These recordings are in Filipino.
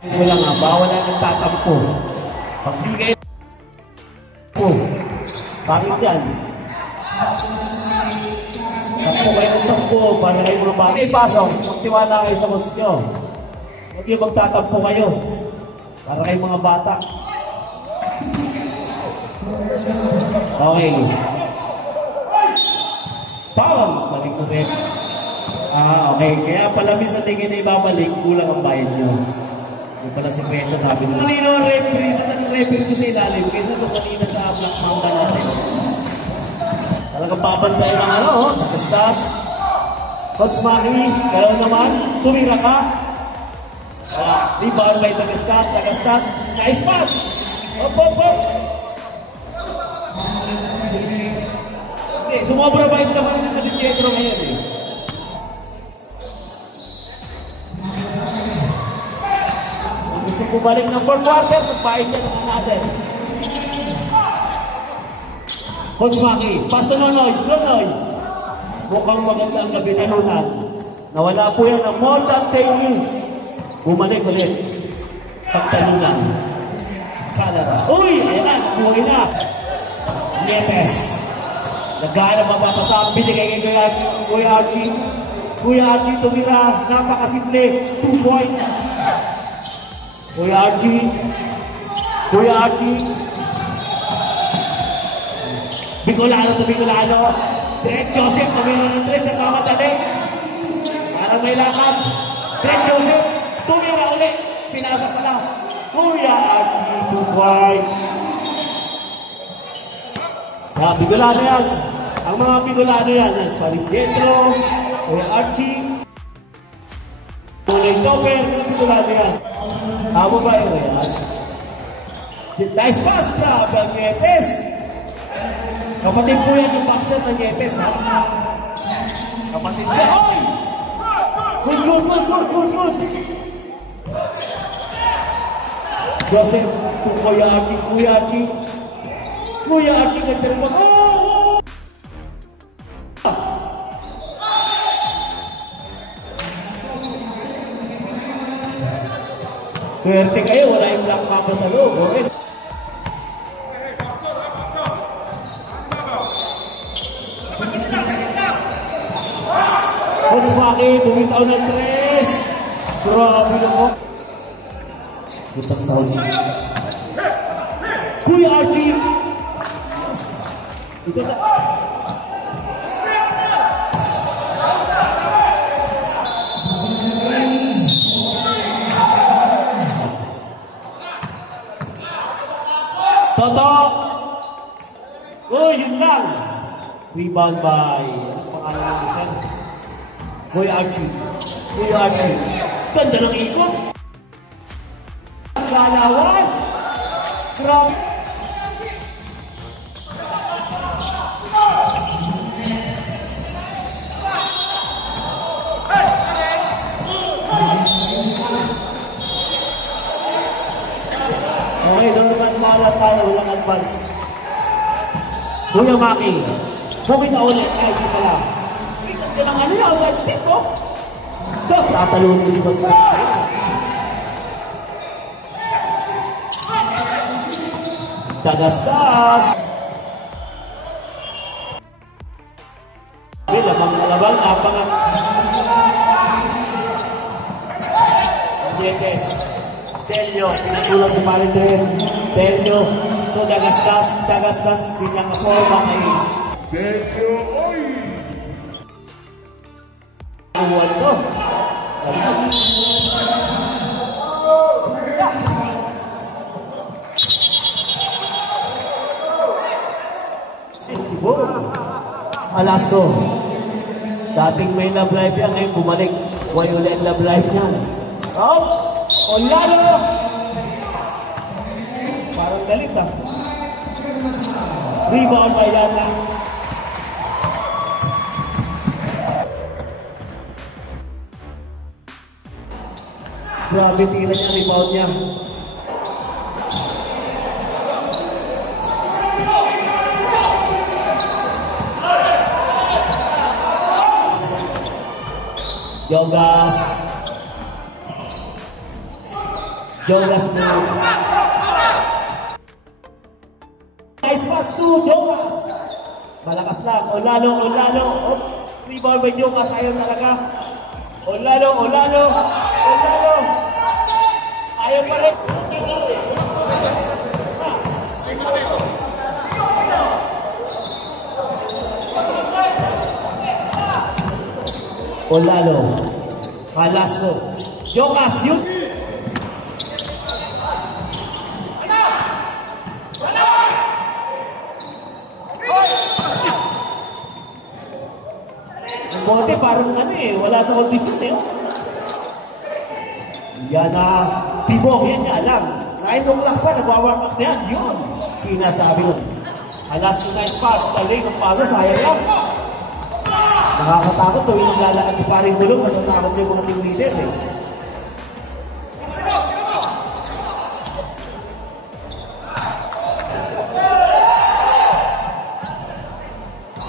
Wala nga, bawal na nagtatampo. Pagbigay po. Bakit yan? Tampo kayo ng tampo para kayo mga bagay. Pasok, magtiwala kayo sa coach nyo. Huwag yung magtatampo kayo. Para kayo mga bata. Okay. Foul! Balik ko rin. Okay. Kaya pala minsan tingin na ibabalik, kulang ang bayad nyo. Yung pala si Kwento sabi nila. Kanino ang referee? Ba't ang referee ko sa ilalim? Kaysa ito kanina sa Black Mountain natin. Talagang babantay ng Tagastas. Coach Manny, galaw naman. Tumira ka. Wala. Rebound by Tagastas. Tagastas. Nice pass! Hop, hop, hop! Hindi, sumobra ba yung tamarin ng Kaditretro ngayon eh? Gusto ko balik ng 4th quarter, magpahit siya ng another. Coach Maki, pass to Nonoy. Nonoy. Mukhang maganda ang kabinalunan. Nawala po yan ng more than 10 years. Bumalik ulit. Pagtalunan. Canada. Uy! Ayan na, nakuha na. Nietes. Nagana mapapasa. Binigay kay Kuya Archie. Kuya Archie tumira. Napakasimple. 2 points. Kuya Archie. Kuya Archie. Bicolano to Bicolano. Direk Joseph tumira ng 3. Nagmamadali. Parang may lakad. Direk Joseph. Tumira ulit. Pinasa pala. Kuya Archie. 2 points. Bicolano yan. Ang mga Bicolano yan. Paritero. Kuya Archie. Tulay Topper. Bicolano yan. Tama ba yun yan? Nice pass ka. Nietes. Kapatid po yan yung boxer ng Nietes. Kapatid siya. Oy! Good, good, good, good, good, good. Joseph to Kuya Archie. Kuya Archie. Kuya Archie ganda rin mag... Swerte kayo, wala yung Black Mamba sa loob. Okay. Coach Maki, bumitaw ng 3. Grabe naman. Butang sa huli. Kuya Archie. Yes. Ito na. Toto! Oh, yun lang! Rebound by... Anong pangalan ng isa? Kuya Archie. Kuya Archie. Ganda ng ikot! Galawan! Grabe! Okay, Norman, malat tayo, walang advance. Kuya Maki, bumita ulit, kahit di ka lang. Hindi lang ano yun, side step ko. Ito, tatalunin si Coach. Tagastas. Okay, labang na labang, napangat. Nietes. Telio, pinatulang si Parintre. Telio, to Tagastas. Tagastas, pinaka-forma kay Telio, oy! Uwan to. Alasco. Dating may love life yan, ngayon bumalik. Why ulit love life yan? Oh! Olalo! Parang galit ah. Rebound by Yana. Grabe tira niya, rebound niya. Yogas. Jonas na. Nice pass to Jonas. Malakas lang. Olalo. Oh, free ball by Jonas. Ayaw talaga. Olalo. Ayaw pa rin. Olalo. Kalasco. Jonas, yun. Ang bote parang wala sa competition Yan na, tibok, yan nga lang. 9 o'clock pa, nagwa-warm up na yan. Yun, sinasabi ko. Kalasco, nice pass. Galing, ang pasa, sayang lang. Nakakatakot tuwing naglalakad si paring Bulong, natatakot yung mga team leader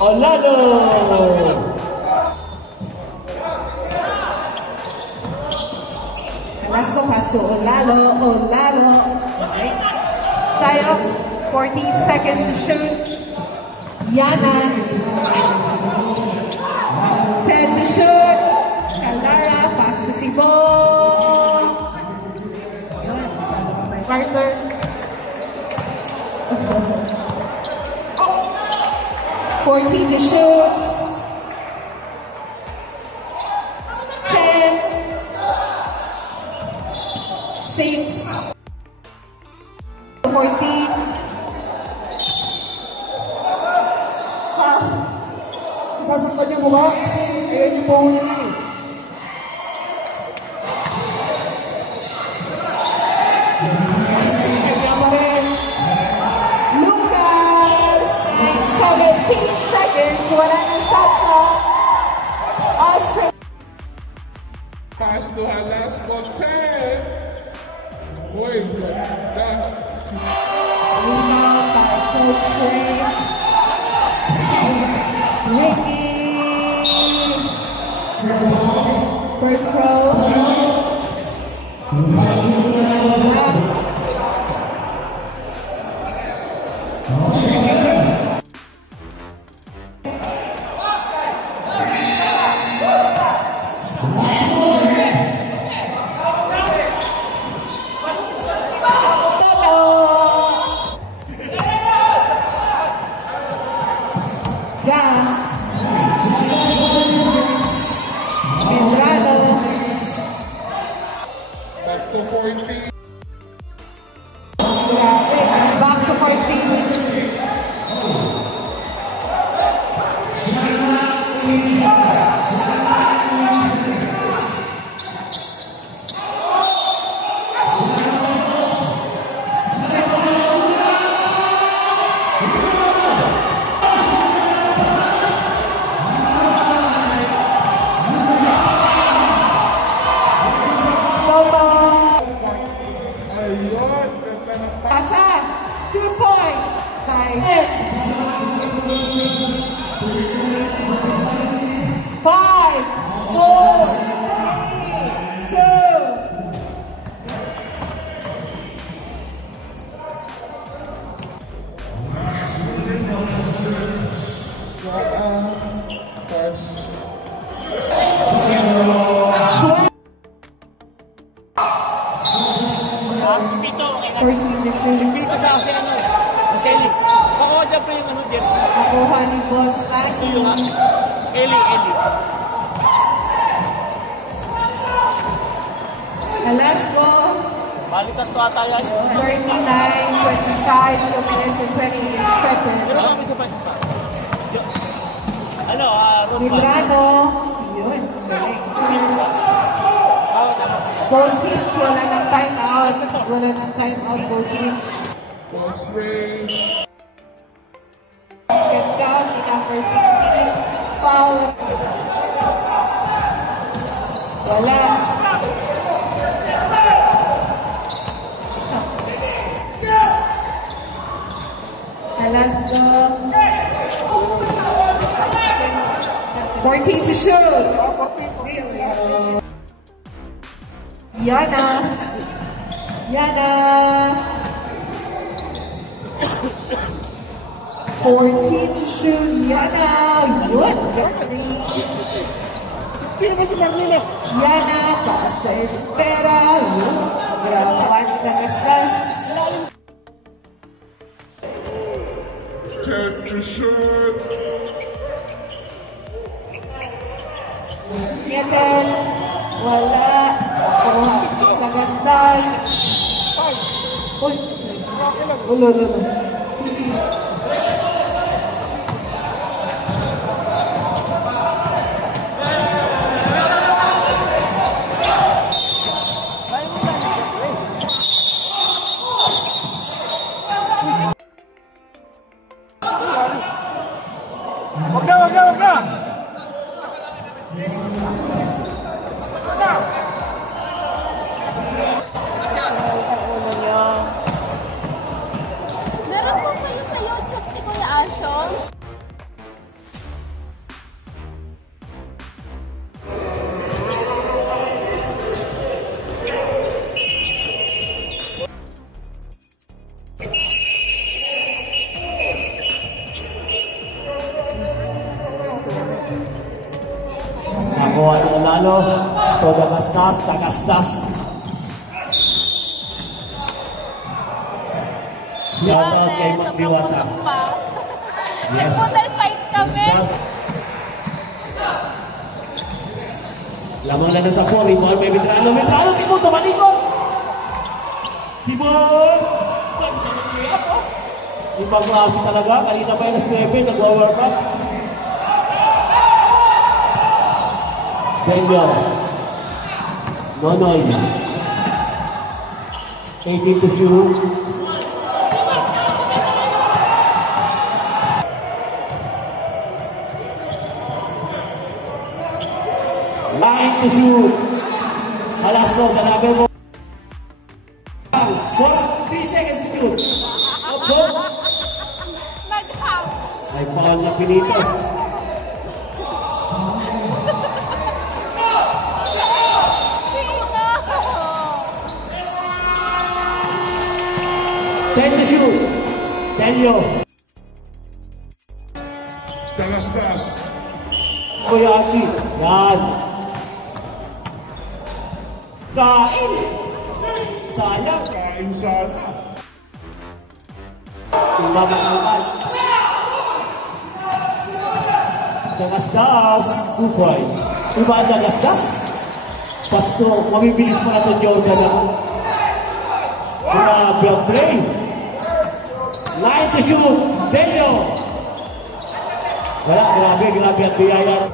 Olalo! Kalasco pass to Olalo. Okay. Tayo, 14 seconds to shoot. Yana. 10 to shoot. Calara, pass to Tibok. My partner. 14 to shoot. 10. 6. 14. Sasaktan niyo mo ba? Kasi ayaw niyo po huli Sisikap niya pa rin. Lucas! 17 seconds. Wala na shot clock. Australia. Pass to Halasco 10. Boy, ganda. Rebound by Coach Ray. Ricky. First row. Back to 14. Back to 14. Pasa, 2 points by 5, 4, 3, 2. Pass. 14 to shoot. Dito sa kasi Eli. Pakuha dyan pa yung jersey. Nakuha ni Boss Lagi. Eli. Kalasco. Balikan to ata yan. 39, 25, 2 minutes and 28 seconds. Pero kami sa pansin pa. Road Medrano. Yun. Both teams, wala ng timeout. Wala ng timeout, both teams. Pass range. Get down ni number 16. Foul. Wala. Kalasco. 14 to shoot. Yana. Yana. 14 to shoot. Yana. Yun. Get 3. Yana. Basta espera. Yun. Grabe. Nagastas. 10 to shoot. Yates. Wala. Kuha. Nagastas. Uy. Ulo. Wag na! Meron po kayo sa YouTube si Kuya Ashon? Nakuha niya lalo. Tagastas. Shoutout kay Magdiwata. Yes. Nagpunta fight kami. Lamang lang sa 4. Timor may Medrano. Timor tumalikod. Timor. Ganda ng liyak. Ibang klase talaga. Kanina pa yung S9. Nag-warm up. Daniel. Nonoy. 18 to shoot. Line to shoot. Alas mo, dalabi mo. 3 seconds to shoot. Nag-hang. Ay, pakal na pinito. Ten to shoot. Telio. Tagastas. Kuya Archie. Yan. Kain. Sayang. Kain sana. Umamangal. Dagasdas. 2 points. Iba ang dagasdas? Pasto, mabibilis pa na ito Jordan ako. Grabe ang play. Line to shoot. Delio. Wala, grabe ang biyaya.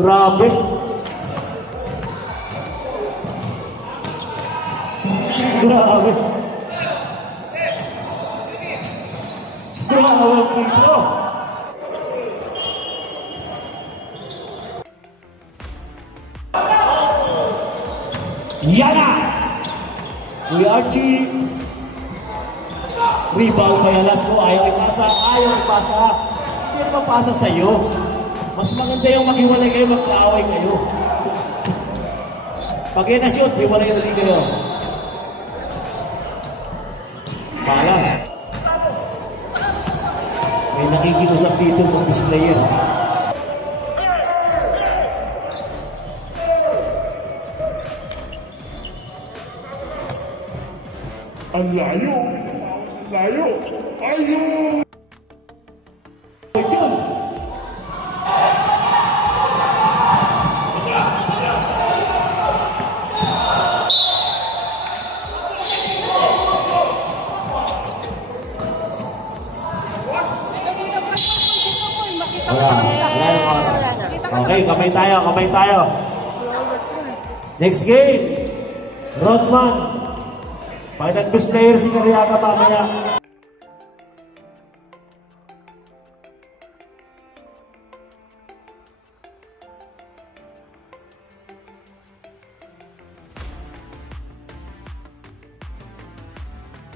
Grabe. Grabe ang tito. Yana! Kuya Archie. Rebound kay Alas ko. Ayaw ipasa. Hindi mapasa sa'yo. Mas maganda yung maghiwalay kayo, magkaaway kayo. Pag yan na-shoot, hiwalay ulit kayo. Palas. May nakikiusap dito ng displayer. Ang layo. Ayun. Jun. Okay, kamay tayo. Next game, Rodman. Pag nag-best player si Cariaga mamaya.